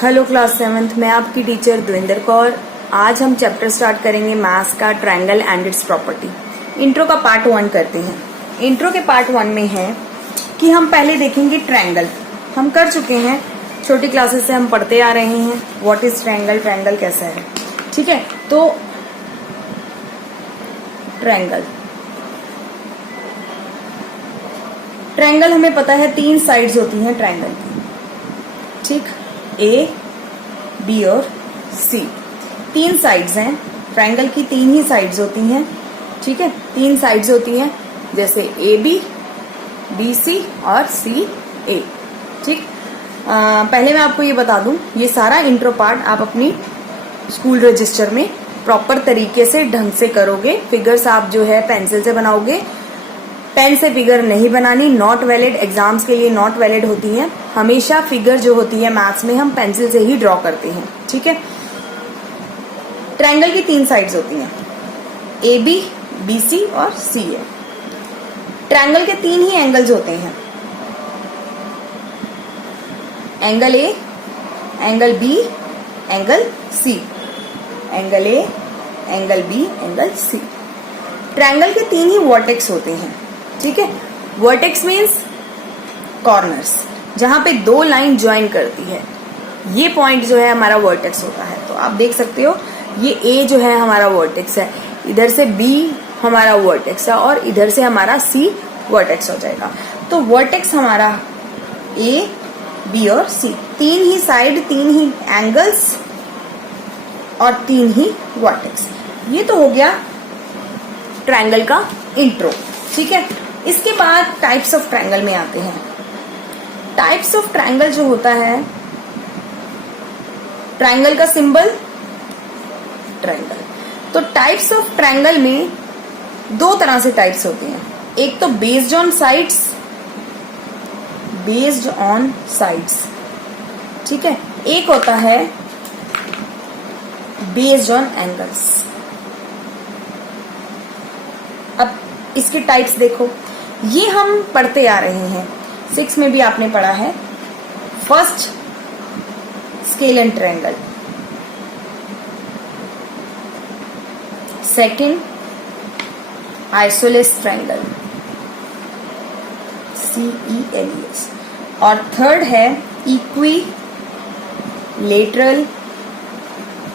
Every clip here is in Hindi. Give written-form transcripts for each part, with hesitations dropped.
हेलो क्लास 7th, मैं आपकी टीचर द्विंदर कौर। आज हम चैप्टर स्टार्ट करेंगे मैथ्स का triangle and it's property. Intro का पार्ट 1 करते हैं। इंट्रो के पार्ट 1 में है कि हम पहले देखेंगे ट्रायंगल। हम कर चुके हैं, छोटी क्लासेस से हम पढ़ते आ रहे हैं व्हाट इज ट्रायंगल, ट्रायंगल कैसा है। ठीक है, तो ट्रायंगल हमें पता है 3 साइड्स होती हैं ट्रायंगल की। ठीक, ए, बी और सी 3 साइड्स हैं ट्रायंगल की। 3 ही साइड्स होती हैं। ठीक है, 3 साइड्स होती हैं, जैसे ए बी सी और सी ए। ठीक, पहले मैं आपको ये बता दूं, ये सारा इंट्रो पार्ट आप अपनी स्कूल रजिस्टर में प्रॉपर तरीके से ढंग से करोगे। फिगर्स आप जो है पेंसिल से बनाओगे, पेन से फिगर नहीं बनानी, नॉट वैलिड, एग्जाम्स के लिए नॉट वैलिड होती हैं। हमेशा फिगर जो होती है मैथ्स में हम पेंसिल से ही ड्रॉ करते हैं। ठीक है, ट्रायंगल की 3 साइड्स होती हैं, ए बी सी और सी ए। ट्रायंगल के 3 ही एंगल्स होते हैं, angle A, angle B, angle C. Angle A, angle B, angle C. Triangle के 3 ही वर्टेक्स होते हैं। ठीक है, वर्टेक्स मीन्स कॉर्नर्स, जहां पे 2 लाइन ज्वाइन करती है। ये पॉइंट जो है हमारा वर्टेक्स होता है। तो आप देख सकते हो, ये ए जो है हमारा वर्टेक्स है, इधर से बी हमारा वर्टेक्स है और इधर से हमारा सी वर्टेक्स हो जाएगा। तो वर्टेक्स हमारा ए, बी और सी, 3 ही साइड, 3 ही एंगल्स और 3 ही वर्टेक्स। ये तो हो गया ट्रायंगल का इंट्रो। ठीक है, इसके बाद टाइप्स ऑफ ट्रायंगल में आते हैं। टाइप्स ऑफ ट्रायंगल जो होता है, ट्रायंगल का सिंबल ट्रायंगल। तो टाइप्स ऑफ ट्रायंगल में 2 तरह से टाइप्स होते हैं। एक तो बेस्ड ऑन साइड्स, ठीक है, एक होता है बेस्ड ऑन एंगल्स। अब इसके टाइप्स देखो, ये हम पढ़ते आ रहे हैं, 6 में भी आपने पढ़ा है। First scale and triangle, second isosceles triangle, CELES, और थर्ड है equilateral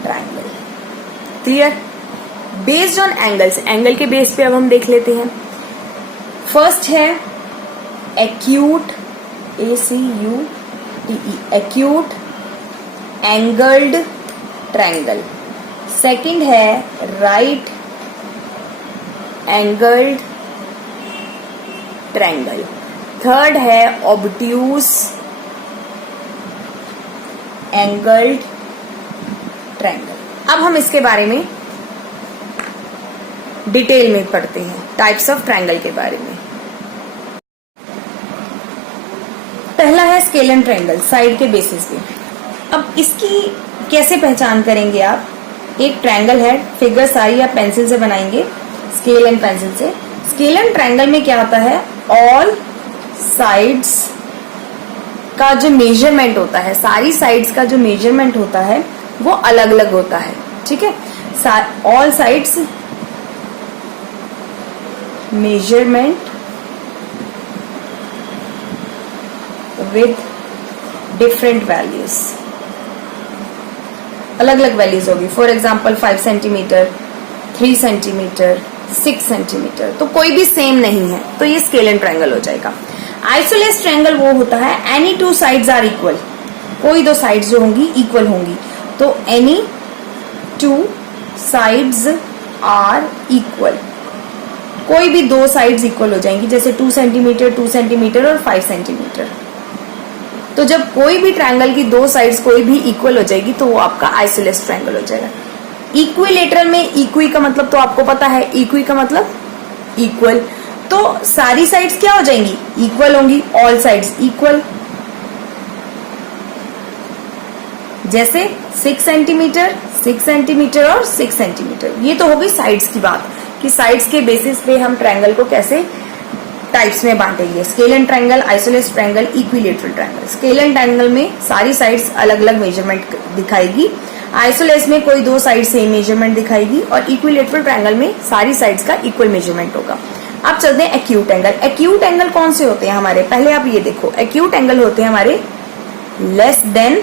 triangle. Clear? Based on angles, angle के बेस पे अब हम देख लेते हैं। फर्स्ट है acute, ACUTE, acute angled triangle. Second है राइट एंगल्ड ट्रायंगल। थर्ड है ऑब्ट्यूज एंगल्ड ट्रायंगल। अब हम इसके बारे में डिटेल में पढ़ते हैं, टाइप्स ऑफ ट्रायंगल के बारे में। पहला है स्केल एंड ट्रायंगल, साइड के बेसिस पे। अब इसकी कैसे पहचान करेंगे आप? एक ट्रायंगल है, फिगर सारी आप पेंसिल से बनाएंगे, स्केल एंड पेंसिल से। स्केल एंड ट्रायंगल में क्या होता है, ऑल साइड्स का जो मेजरमेंट होता है, सारी साइड्स का जो मेजरमेंट होता है वो अलग अलग होता है। ठीक है, all sides measurement with different values, अलग अलग वैल्यूज होगी। For example 5 centimetre, 3 centimetre, 6 centimetre, तो कोई भी सेम नहीं है, तो ये स्केल एंड ट्रायंगल हो जाएगा। आइसोलेस ट्रायंगल वो होता है एनी 2 साइड्स आर इक्वल, कोई 2 साइड्स जो होंगी इक्वल होंगी। तो एनी 2 साइड्स आर इक्वल, कोई भी 2 साइड्स इक्वल हो जाएंगी, जैसे 2 सेंटीमीटर, 2 सेंटीमीटर और 5 सेंटीमीटर। तो जब कोई भी ट्रायंगल की 2 साइड्स कोई भी इक्वल हो जाएगी तो वो आपका आइसोलेस ट्रायंगल हो जाएगा। इक्विलेटरल में इक्वी का मतलब तो आपको पता है, इक्वी का मतलब इक्वल। तो सारी साइड्स क्या हो जाएंगी, इक्वल होंगी, ऑल साइड्स इक्वल। जैसे 6 सेंटीमीटर, 6 सेंटीमीटर और 6 सेंटीमीटर। ये तो हो गई साइड्स की बात, कि साइड्स के बेसिस पे हम ट्रायंगल को कैसे टाइप्स में बांटेंगे, scalene triangle, isosceles triangle, equilateral triangle. Scalene triangle में सारी साइड्स अलग अलग मेजरमेंट दिखाएगी, आइसोलेस में कोई दो साइड सेम मेजरमेंट दिखाएगी, और इक्विलेटरल ट्रायंगल में सारी साइड्स का इक्वल मेजरमेंट होगा। अब चलते हैं एक्यूट एंगल। एक्यूट एंगल कौन से होते हैं हमारे, पहले आप ये देखो, एक्यूट एंगल होते हैं हमारे लेस देन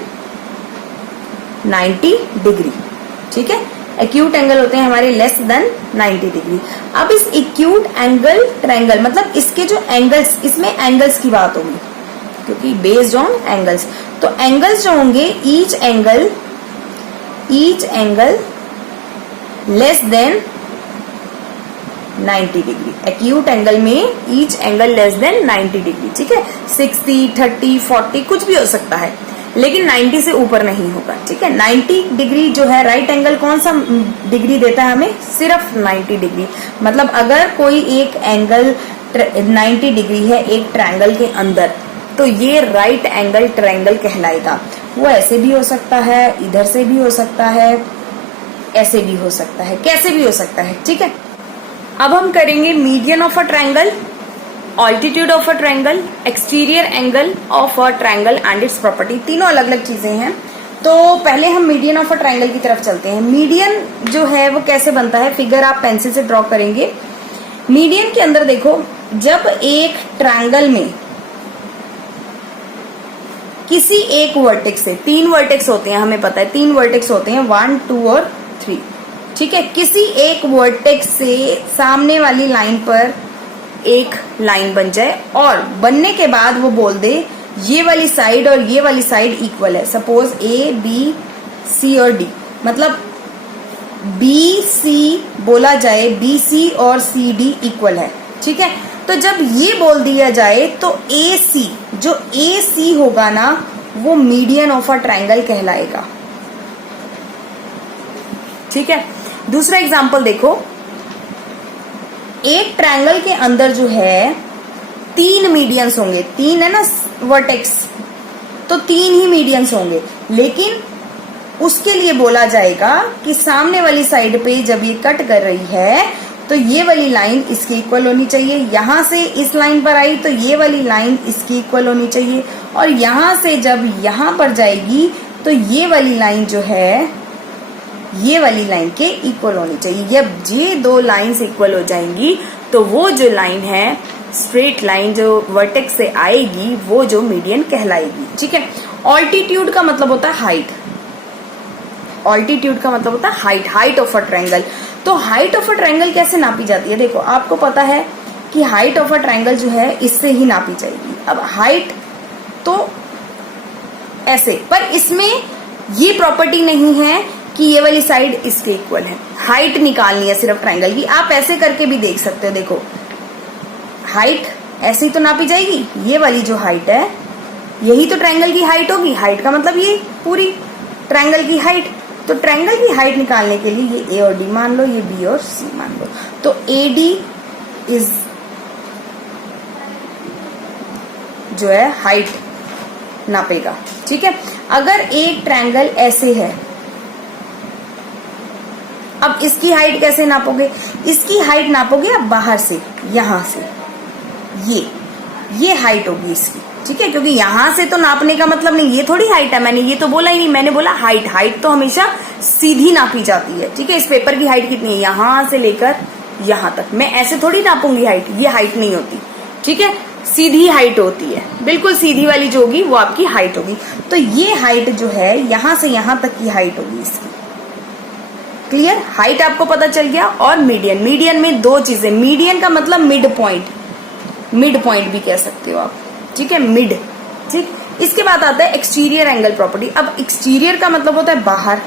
90 डिग्री, ठीक है। एक्यूट एंगल होते हैं हमारे लेस देन 90 डिग्री। अब इस एक्यूट एंगल ट्रायंगल मतलब इसके जो एंगल्स, इसमें एंगल्स की बात होगी क्योंकि बेस्ड ऑन एंगल्स, तो एंगल्स जो होंगे each angle less than 90 degree. Acute angle में each angle less than 90 degree, ठीक है। 60, 30, 40 कुछ भी हो सकता है, लेकिन 90 से ऊपर नहीं होगा, ठीक है। 90 डिग्री जो है राइट एंगल कौन सा डिग्री देता है हमें, सिर्फ 90 डिग्री। मतलब अगर कोई एक एंगल 90 डिग्री है एक ट्रायंगल के अंदर, तो ये राइट एंगल ट्रायंगल कहलाएगा। वो ऐसे भी हो सकता है, इधर से भी हो सकता है, ऐसे भी हो सकता है, कैसे भी हो सकता है, ठीक है। अब हम करेंगे median of a triangle, altitude of a triangle, exterior angle of a triangle and it's property. तीनों अलग अलग चीजें हैं। तो पहले हम मीडियन ऑफ अ ट्रायंगल की तरफ चलते हैं। मीडियन जो है वो कैसे बनता है, फिगर आप पेंसिल से ड्रॉ करेंगे। मीडियन के अंदर देखो, जब एक ट्रायंगल में किसी एक वर्टेक्स से, 3 वर्टेक्स होते हैं हमें पता है, 3 वर्टेक्स होते हैं, 1, 2 और 3, ठीक है। किसी एक वर्टेक्स से सामने वाली लाइन पर एक लाइन बन जाए और बनने के बाद वो बोल दे ये वाली साइड और ये वाली साइड इक्वल है। सपोज ए, बी, सी और डी, मतलब बी सी बोला जाए, बी सी और सी डी इक्वल है, ठीक है। तो जब ये बोल दिया जाए तो ए सी, जो ए सी होगा ना, वो मीडियन ऑफ अ ट्रायंगल कहलाएगा, ठीक है। दूसरा एग्जांपल देखो, एक ट्रायंगल के अंदर जो है 3 मीडियंस होंगे, 3 है ना वर्टेक्स, तो 3 ही मीडियंस होंगे, लेकिन उसके लिए बोला जाएगा कि सामने वाली साइड पे जब ये कट कर रही है तो ये वाली लाइन इसकी इक्वल होनी चाहिए, यहां से इस लाइन पर आई तो ये वाली लाइन इसकी इक्वल होनी चाहिए, और यहां से जब यहां पर जाएगी तो ये वाली लाइन जो है ये वाली लाइन के इक्वल होनी चाहिए। जब ये 2 लाइंस इक्वल हो जाएंगी तो वो जो लाइन है, स्ट्रेट लाइन जो वर्टेक्स से आएगी, वो जो मीडियन कहलाएगी, ठीक है। ऑल्टीट्यूड का मतलब होता है हाइट, ऑल्टीट्यूड का मतलब होता है height, height of a triangle. तो हाइट ऑफ अ ट्रायंगल कैसे नापी जाती है, देखो आपको पता है कि हाइट ऑफ अ ट्रायंगल जो है इससे ही नापी जाएगी। अब हाइट तो ऐसे, पर इसमें ये प्रॉपर्टी नहीं है कि ये वाली साइड इसके इक्वल है। हाइट निकालनी है सिर्फ ट्रायंगल की, आप ऐसे करके भी देख सकते हो। देखो हाइट ऐसे ही तो नापी जाएगी, ये वाली जो हाइट है यही तो ट्रायंगल की हाइट होगी। हाइट का मतलब ये पूरी ट्रायंगल की हाइट। तो ट्रायंगल की हाइट निकालने के लिए ये ए और डी मान लो, ये बी और सी मान लो, तो ए डी इज जो है हाइट नापेगा, ठीक है। अगर एक ट्रायंगल ऐसे है, अब इसकी हाइट कैसे नापोगे, इसकी हाइट नापोगे आप बाहर से, यहां से, ये हाइट होगी इसकी, ठीक है। क्योंकि यहां से तो नापने का मतलब नहीं, ये थोड़ी हाइट है, मैंने ये तो बोला ही नहीं, मैंने बोला हाइट। हाइट तो हमेशा सीधी नापी जाती है, ठीक है। इस पेपर की हाइट कितनी है, यहां से लेकर यहां तक, मैं ऐसे थोड़ी नापूंगी हाइट, ये हाइट नहीं होती, ठीक है। सीधी हाइट होती है, बिल्कुल सीधी वाली जो होगी वो आपकी हाइट होगी। तो ये हाइट जो है यहां से यहां तक की हाइट होगी इसकी, क्लियर। हाइट आपको पता चल गया। और मीडियन, मीडियन में 2 चीजें, मीडियन का मतलब मिड पॉइंट, मिड पॉइंट भी कह सकते हो आप, ठीक है, मिड, ठीक। इसके बाद आता है एक्सटीरियर एंगल प्रॉपर्टी। अब एक्सटीरियर का मतलब होता है बाहर,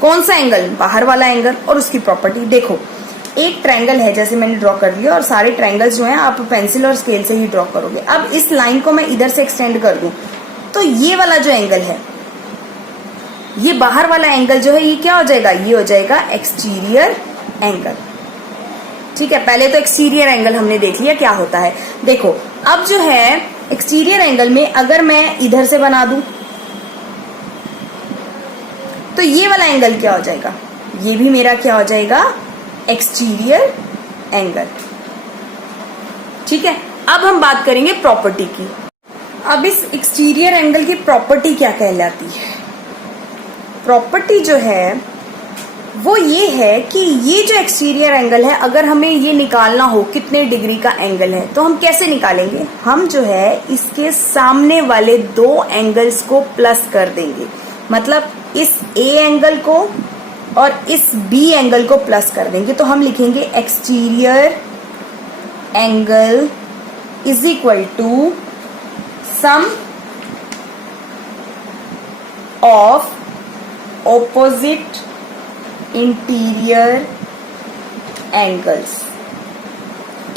कौन सा एंगल, बाहर वाला एंगल। और उसकी प्रॉपर्टी देखो, एक ट्रायंगल है, जैसे मैंने ड्रॉ कर लिया, और सारे ट्रायंगल्स जो हैं आप पेंसिल और स्केल से ही ड्रॉ करोगे। अब इस लाइन को मैं इधर से एक्सटेंड कर दूं तो ये वाला जो एंगल है, ये बाहर वाला एंगल जो है ये क्या हो जाएगा, ये हो जाएगा एक्सटीरियर एंगल, ठीक है। पहले तो एक्सटीरियर एंगल हमने देख लिया क्या होता है। देखो अब जो है एक्सटीरियर एंगल में अगर मैं इधर से बना दूं तो ये वाला एंगल क्या हो जाएगा, ये भी मेरा क्या हो जाएगा, एक्सटीरियर एंगल, ठीक है, अब हम बात करेंगे प्रॉपर्टी की। अब इस एक्सटीरियर एंगल की प्रॉपर्टी क्या कहलाती है? प्रॉपर्टी जो है वो ये है कि ये जो एक्सटीरियर एंगल है, अगर हमें ये निकालना हो कितने डिग्री का एंगल है, तो हम कैसे निकालेंगे? हम जो है इसके सामने वाले दो एंगल्स को प्लस कर देंगे। मतलब इस ए एंगल को और इस बी एंगल को प्लस कर देंगे, तो हम लिखेंगे exterior angle is equal to sum of opposite interior angles.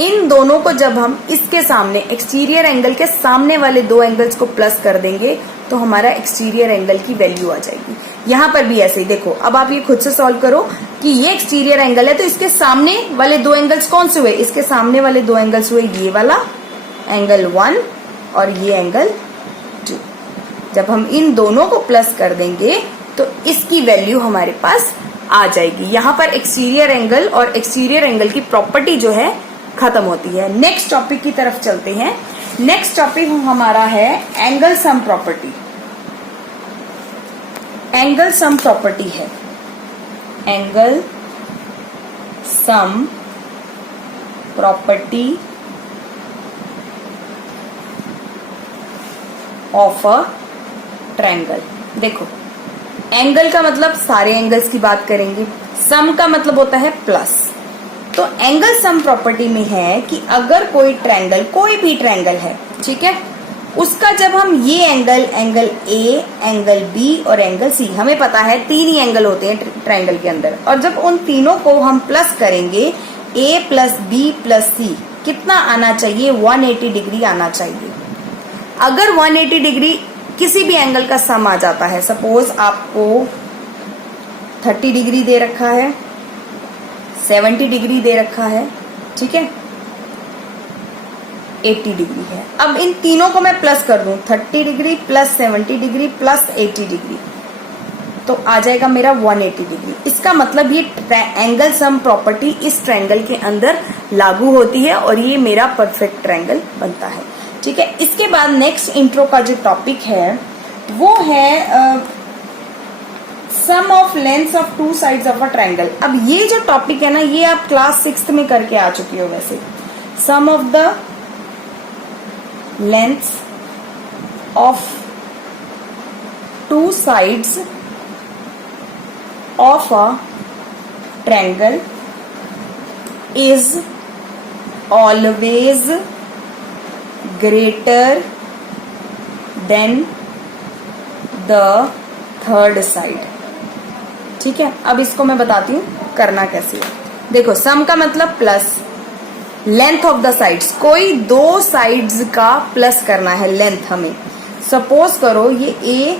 इन दोनों को जब हम इसके सामने एक्सटीरियर एंगल के सामने वाले दो एंगल्स को प्लस कर देंगे तो हमारा एक्सटीरियर एंगल की वैल्यू आ जाएगी। यहां पर भी ऐसे ही देखो, अब आप ये खुद से सॉल्व करो कि ये एक्सटीरियर एंगल है तो इसके सामने वाले दो एंगल्स कौन से हुए? इसके सामने वाले दो एंगल्स हुए ये वाला एंगल 1 और ये एंगल 2। जब हम इन दोनों को प्लस कर देंगे तो इसकी वैल्यू हमारे पास आ जाएगी। यहां पर एक्सटीरियर एंगल और एक्सटीरियर एंगल की प्रॉपर्टी जो है खत्म होती है। नेक्स्ट टॉपिक की तरफ चलते हैं। नेक्स्ट टॉपिक हमारा है angle sum property. Angle sum property है angle sum property of a triangle. देखो, एंगल का मतलब सारे एंगल्स की बात करेंगे, सम का मतलब होता है प्लस। तो एंगल सम प्रॉपर्टी में है कि अगर कोई ट्रायंगल, कोई भी ट्रायंगल है, ठीक है, उसका जब हम ये angle, angle A, angle B और एंगल सी, हमें पता है 3 ही एंगल होते हैं ट्रायंगल के अंदर, और जब उन तीनों को हम प्लस करेंगे ए प्लस बी प्लस सी, कितना आना चाहिए? 180 डिग्री आना चाहिए। अगर 180 डिग्री किसी भी एंगल का सम आ जाता है, सपोज आपको 30 डिग्री दे रखा है, 70 डिग्री दे रखा है, ठीक है, 80 डिग्री है। अब इन तीनों को मैं प्लस कर दूं, 30 degree plus 70 degree plus 80 degree, तो आ जाएगा मेरा 180 डिग्री। इसका मतलब ये एंगल सम प्रॉपर्टी इस ट्रायंगल के अंदर लागू होती है और ये मेरा परफेक्ट ट्रायंगल बनता है। ठीक है, इसके बाद नेक्स्ट इंट्रो का जो टॉपिक है वो है sum of lengths of two sides of a triangle. अब ये जो टॉपिक है ना, ये आप क्लास 6th में करके आ चुकी हो वैसे। Sum of the lengths of two sides of a triangle is always greater than the third side. ठीक है, अब इसको मैं बताती हूँ करना कैसे है। देखो, सम का मतलब plus, length of the sides, कोई दो साइड्स का प्लस करना है लेंथ हमें। सपोज करो ये ए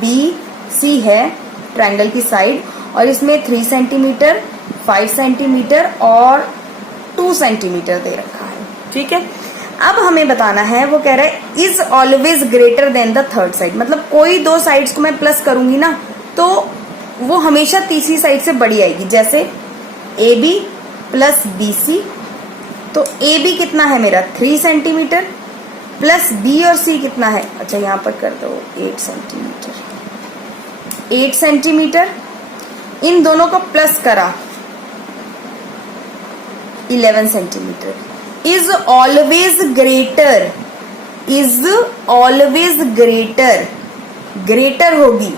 बी सी है ट्रायंगल की साइड, और इसमें 3 सेंटीमीटर, 5 सेंटीमीटर और 2 सेंटीमीटर दे रखा है। ठीक है, अब हमें बताना है, वो कह रहा है is always greater than the third side. मतलब कोई दो साइड्स को मैं प्लस करूंगी ना तो वो हमेशा तीसरी साइड से बड़ी आएगी। जैसे A B plus B C, तो ए बी कितना है मेरा 3 सेंटीमीटर प्लस बी और सी कितना है, अच्छा यहां पर कर दो 8 सेंटीमीटर, 8 सेंटीमीटर। इन दोनों को प्लस करा 11 centimetre. Is always greater, is always greater, greater होगी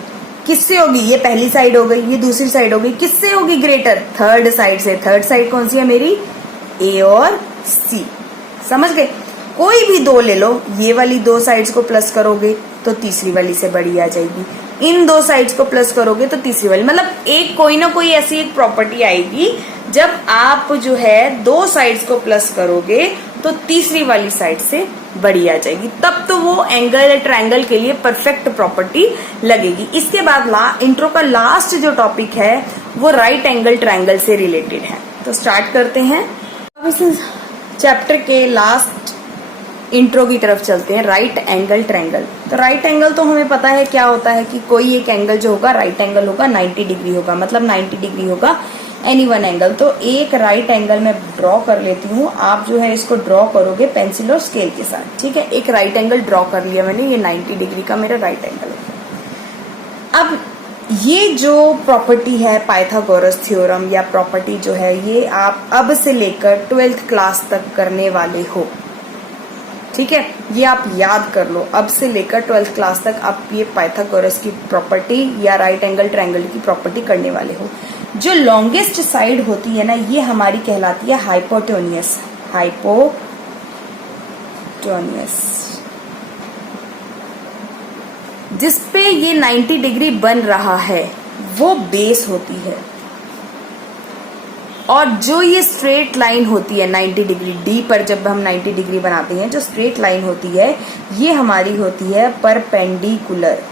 किससे होगी? ये पहली साइड हो गई, ये दूसरी साइड हो गई, किससे होगी ग्रेटर? थर्ड साइड से। थर्ड साइड कौन सी है मेरी? ए और सी। समझ गए? कोई भी दो ले लो, ये वाली दो साइड्स को प्लस करोगे तो तीसरी वाली से बड़ी आ जाएगी, इन दो साइड्स को प्लस करोगे तो तीसरी वाली, मतलब एक कोई ना कोई ऐसी एक प्रॉपर्टी आएगी जब आप जो है दो साइड्स को प्लस करोगे तो तीसरी वाली साइड से बड़ी आ जाएगी, तब तो वो एंगल ट्रायंगल के लिए परफेक्ट प्रॉपर्टी लगेगी। इसके बाद इंट्रो का लास्ट जो टॉपिक है वो राइट एंगल ट्रायंगल से रिलेटेड है। तो स्टार्ट करते हैं। अब इस चैप्टर के लास्ट इंट्रो की तरफ चलते हैं, राइट एंगल ट्रायंगल। तो राइट एंगल तो हमें पता है क्या होता है कि कोई एक एंगल जो होगा राइट एंगल होगा, 90 डिग्री होगा, मतलब 90 डिग्री होगा। Any one angle. तो एक राइट एंगल मैं ड्रॉ कर लेती हूँ, आप जो है इसको ड्रॉ करोगे पेंसिल और स्केल के साथ। ठीक है, एक राइट एंगल ड्रॉ कर लिया मैंने, ये 90 डिग्री का मेरा राइट एंगल है। अब ये जो प्रॉपर्टी है पाइथागोरस थ्योरम या प्रॉपर्टी जो है, ये आप अब से लेकर 12th क्लास तक करने वाले हो। ठीक है, ये आप याद कर लो, अब से लेकर 12th क्लास तक आप ये पाइथागोरस की प्रॉपर्टी या राइट एंगल ट्रायंगल की प्रॉपर्टी करने वाले हो। जो लॉन्गेस्ट साइड होती है ना, ये हमारी कहलाती है हाइपोटेन्यूस। हाइपोटेन्यूस जिसपे ये 90 डिग्री बन रहा है वो बेस होती है, और जो ये स्ट्रेट लाइन होती है 90 डिग्री डी पर, जब हम 90 डिग्री बनाते हैं जो स्ट्रेट लाइन होती है ये हमारी होती है परपेंडिकुलर।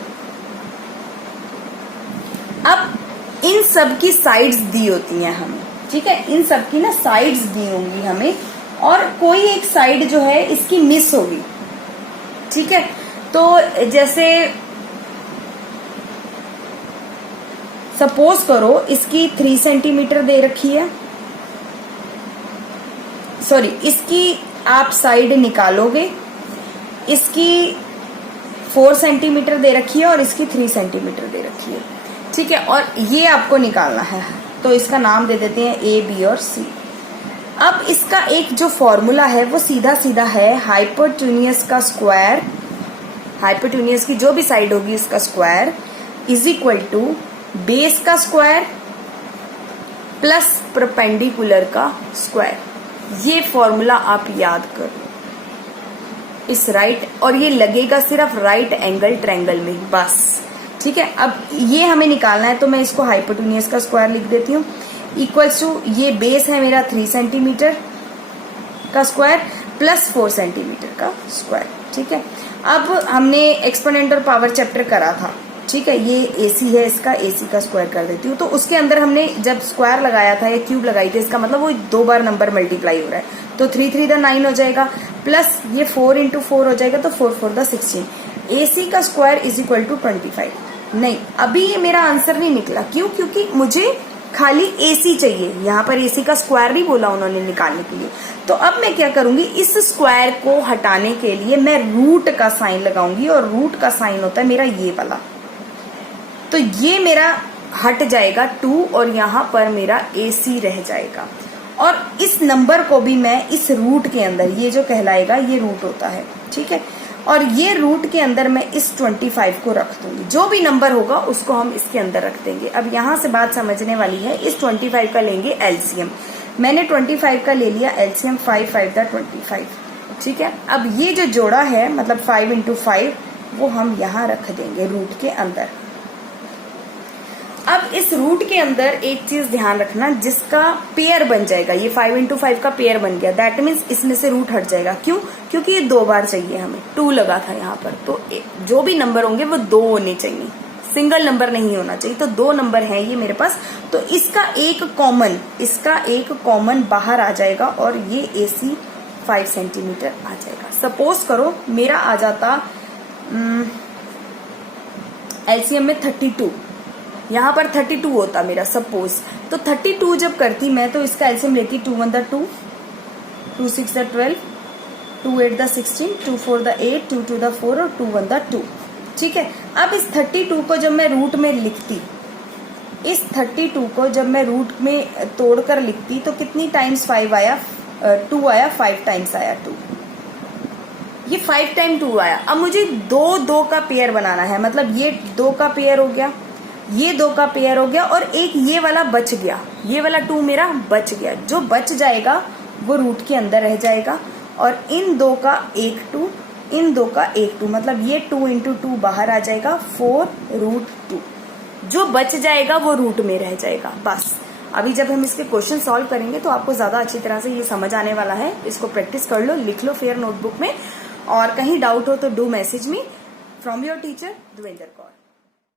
अब इन सब की साइड्स दी होती हैं हमें। ठीक है, इन सब की ना साइड्स दी होंगी हमें, और कोई एक साइड जो है इसकी मिस होगी। ठीक है, तो जैसे सपोज करो इसकी 3 सेंटीमीटर दे रखी है, सॉरी इसकी आप साइड निकालोगे, इसकी 4 सेंटीमीटर दे रखी है और इसकी 3 सेंटीमीटर दे रखी है। ठीक है, और ये आपको निकालना है, तो इसका नाम दे देते हैं ए, बी और सी। अब इसका एक जो फॉर्मूला है वो सीधा सीधा है, हाइपोटेन्यूस का स्क्वायर, हाइपोटेन्यूस की जो भी साइड होगी इसका square is equal to base का स्क्वायर प्लस परपेंडिकुलर का स्क्वायर। ये फॉर्मूला आप याद करो इस राइट, और ये लगेगा सिर्फ राइट एंगल ट्रायंगल में बस। ठीक है, अब ये हमें निकालना है, तो मैं इसको हाइपोटेन्यूस का स्क्वायर लिख देती हूँ, इक्वल्स टू ये बेस है मेरा 3 सेंटीमीटर का स्क्वायर प्लस 4 सेंटीमीटर का स्क्वायर। ठीक है, अब हमने एक्सपोनेंट और पावर चैप्टर करा था। ठीक है, ये AC है, इसका AC का स्क्वायर कर देती हूँ। तो उसके अंदर हमने जब स्क्वायर लगाया था या क्यूब लगाई थी, इसका मतलब वो 2 बार नंबर मल्टीप्लाई हो रहा है, तो 3 3 द 9 हो जाएगा, प्लस ये 4 into 4 हो जाएगा, तो 4 4 द 16। AC का स्क्वायर इज इक्वल टू 25। नहीं, अभी ये मेरा आंसर नहीं निकला, क्यों? क्योंकि मुझे खाली AC चाहिए, यहाँ पर AC का स्क्वायर नहीं बोला उन्होंने निकालने के लिए। तो अब मैं क्या करूंगी, इस स्क्वायर को हटाने के लिए मैं रूट का साइन लगाऊंगी, और रूट का साइन होता है मेरा ये वाला, तो ये मेरा हट जाएगा 2 और यहाँ पर मेरा AC रह जाएगा, और इस नंबर को भी मैं इस रूट के अंदर, ये जो कहलाएगा ये रूट होता है। ठीक है, और ये रूट के अंदर मैं इस 25 को रख दूंगी, जो भी नंबर होगा उसको हम इसके अंदर रख देंगे। अब यहाँ से बात समझने वाली है, इस 25 का लेंगे एलसीएम। मैंने 25 का ले लिया एलसीएम, 5 5 द 25। ठीक है, अब ये जो जोड़ा है मतलब 5 into 5 वो हम यहाँ रख देंगे रूट के अंदर। अब इस रूट के अंदर एक चीज ध्यान रखना, जिसका पेयर बन जाएगा, ये 5 into 5 का पेयर बन गया, दैट मीन्स इसमें से रूट हट जाएगा। क्यों? क्योंकि ये 2 बार चाहिए हमें, 2 लगा था यहाँ पर, तो जो भी नंबर होंगे वो 2 होने चाहिए, सिंगल नंबर नहीं होना चाहिए। तो 2 नंबर है ये मेरे पास, तो इसका एक कॉमन बाहर आ जाएगा, और ये AC 5 सेंटीमीटर आ जाएगा। सपोज करो मेरा आ जाता एलसीएम में 32, यहाँ पर 32 होता मेरा सपोज, तो 32 जब करती मैं, तो इसका एलसीएम लेती 2 1 the 2, 2 6 the 12, 2 8 the 16, 2 4 the 8, 2 2 the 4 और 2 1 द 2। ठीक है, अब इस 32 को जब मैं रूट में लिखती, इस 32 को जब मैं रूट में तोड़कर लिखती, तो कितनी टाइम्स 5 आया, 2 आया, 5 टाइम्स आया 2, ये 5 टाइम 2 आया। अब मुझे 2 2 का पेयर बनाना है, मतलब ये 2 का पेयर हो गया, ये 2 का पेयर हो गया, और एक ये वाला बच गया, ये वाला 2 मेरा बच गया। जो बच जाएगा वो रूट के अंदर रह जाएगा, और इन 2 का एक 2, इन 2 का एक 2, मतलब ये 2 into 2 बाहर आ जाएगा, 4 √2। जो बच जाएगा वो रूट में रह जाएगा बस। अभी जब हम इसके क्वेश्चन सॉल्व करेंगे तो आपको ज्यादा अच्छी तरह से ये समझ आने वाला है। इसको प्रैक्टिस कर लो, लिख लो फेयर नोटबुक में, और कहीं डाउट हो तो do message me from your teacher Devendra Kaur.